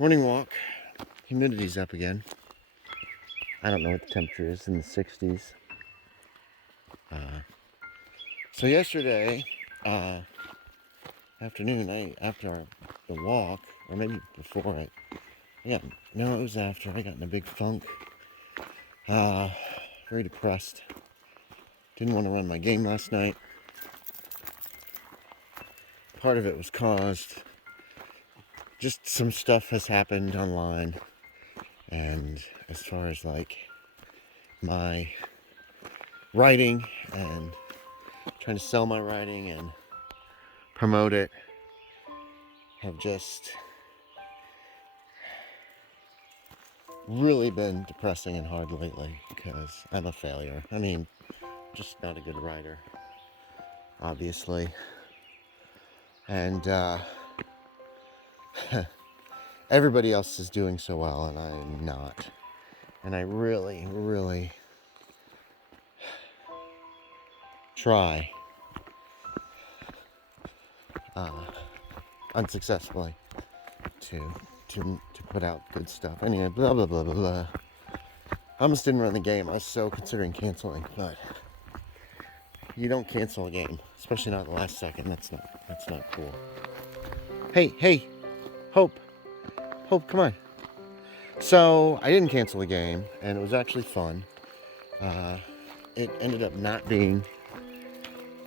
Morning walk. Humidity's up again. I don't know what the temperature is, in the 60s. So yesterday afternoon, after the walk, or maybe before it, no, it was after. I got in a big funk. Very depressed. Didn't want to run my game last night. Part of it was caused, just some stuff has happened online, and as far as like my writing and trying to sell my writing and promote it, have just really been depressing and hard lately because I'm a failure. I mean, just not a good writer, obviously. And everybody else is doing so well and I'm not. And I really, really try unsuccessfully to put out good stuff. Anyway, blah blah blah blah blah. I almost didn't run the game. I was so considering canceling, but you don't cancel a game, especially not at the last second. That's not cool. Hey, Hope, come on. So I didn't cancel the game, and it was actually fun. It ended up not being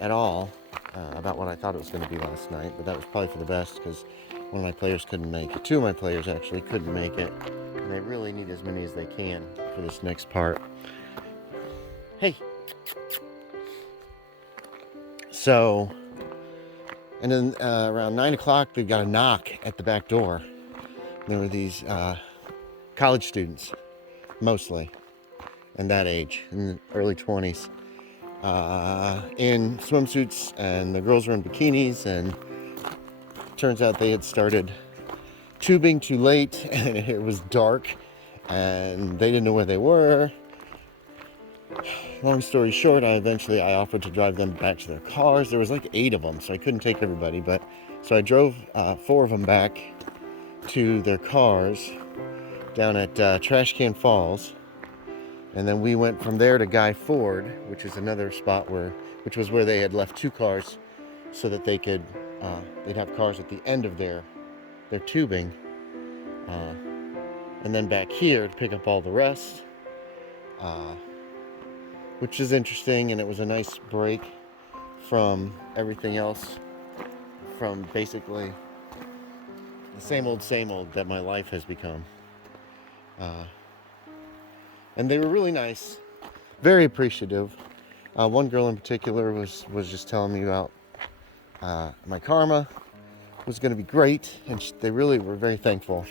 at all about what I thought it was going to be last night, but that was probably for the best because one of my players couldn't make it. Two of my players actually couldn't make it, and they really need as many as they can for this next part. Hey. So, and then around 9 o'clock, they got a knock at the back door. There were these college students, mostly, in that age, in the early 20s, in swimsuits, and the girls were in bikinis, and turns out they had started tubing too late, and it was dark, and they didn't know where they were. Long story short, I offered to drive them back to their cars. There was like 8 of them, so I couldn't take everybody, but so I drove 4 of them back to their cars down at Trash Can Falls, and then we went from there to Guy Ford, which is another spot which was where they had left 2 cars so that they could they'd have cars at the end of their tubing, and then back here to pick up all the rest, which is interesting, and it was a nice break from everything else, from basically the same old that my life has become. And they were really nice, very appreciative. One girl in particular was just telling me about my karma was going to be great, and they really were very thankful.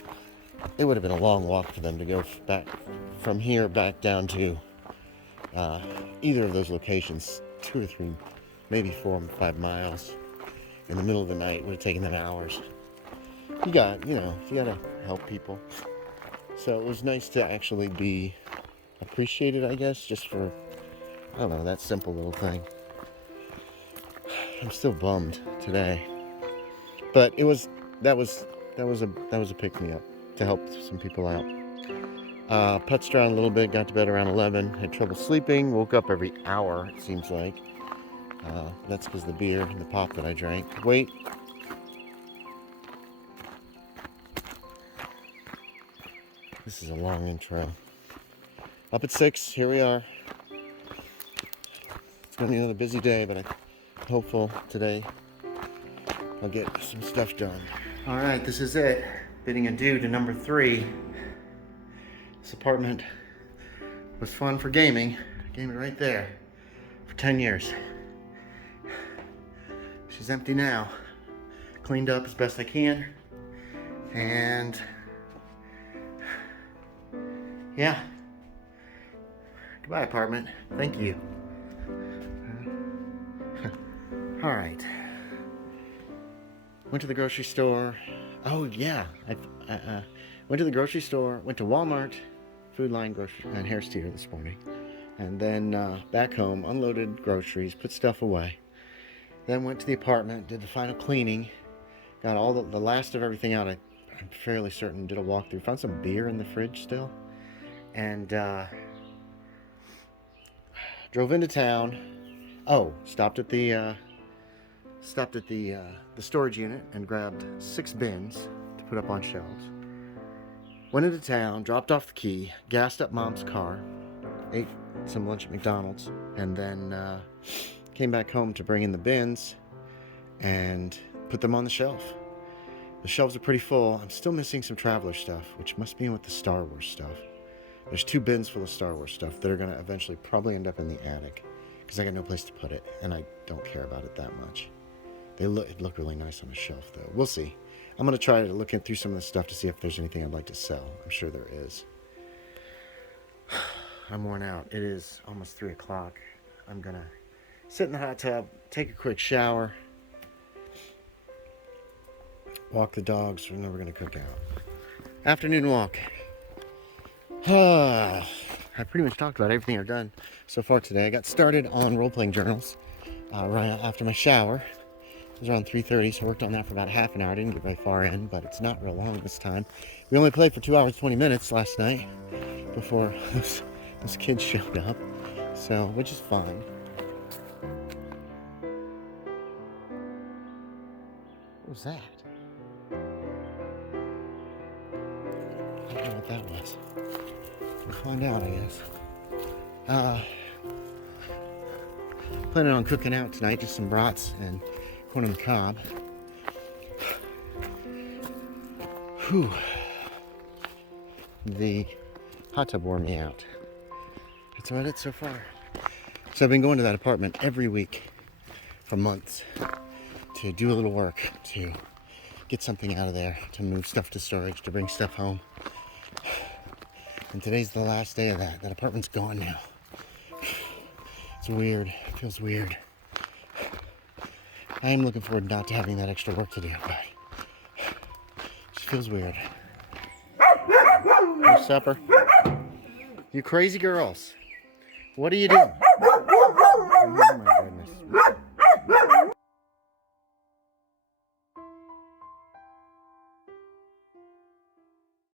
It would have been a long walk for them to go back from here back down to either of those locations, 2 or 3, maybe 4 or 5 miles in the middle of the night. Would have taken them hours. You gotta help people. So it was nice to actually be appreciated, I guess, just for, I don't know, that simple little thing. I'm still bummed today, but that was a pick me up to help some people out. Putzed around a little bit, got to bed around 11, had trouble sleeping, woke up every hour, it seems like. That's because of the beer and the pop that I drank. Wait. This is a long intro. Up at 6, here we are. It's going to be another busy day, but I'm hopeful today I'll get some stuff done. Alright, this is it. Bidding adieu to number 3. This apartment was fun for gaming. Gaming right there for 10 years. She's empty now. Cleaned up as best I can. And yeah. Goodbye, apartment. Thank you. All right. Went to the grocery store. Oh yeah, I went to the grocery store. Went to Walmart, Food Line, grocery, and Hair Steer this morning, and then back home, unloaded groceries, put stuff away. Then went to the apartment, did the final cleaning, got all the last of everything out. I I'm fairly certain. Did a walkthrough. Found some beer in the fridge still. And drove into town. Oh, stopped at the storage unit and grabbed 6 bins to put up on shelves. Went into town, dropped off the key, gassed up Mom's car, ate some lunch at McDonald's, and then came back home to bring in the bins and put them on the shelf. The shelves are pretty full. I'm still missing some Traveler stuff, which must be with the Star Wars stuff. There's 2 bins full of Star Wars stuff that are going to eventually probably end up in the attic because I got no place to put it, and I don't care about it that much. It look really nice on a shelf, though. We'll see. I'm going to try to look through some of the stuff to see if there's anything I'd like to sell. I'm sure there is. I'm worn out. It is almost 3 o'clock. I'm going to sit in the hot tub, take a quick shower, walk the dogs, and then we're going to cook out. Afternoon walk. I pretty much talked about everything I've done so far today. I got started on role-playing journals right after my shower. It was around 3:30, so I worked on that for about half an hour. I didn't get very far in, but it's not real long this time. We only played for 2 hours, 20 minutes last night before those kids showed up, so which is fine. What was that? I don't know what that was. We'll find out, I guess. Planning on cooking out tonight, just some brats and corn on the cob. Whew. The hot tub wore me out. That's about it so far. So I've been going to that apartment every week for months to do a little work, to get something out of there, to move stuff to storage, to bring stuff home. And today's the last day of that. That apartment's gone now. It's weird. It feels weird. I am looking forward not to having that extra work to do, but it just feels weird. No supper. You crazy girls. What are you doing?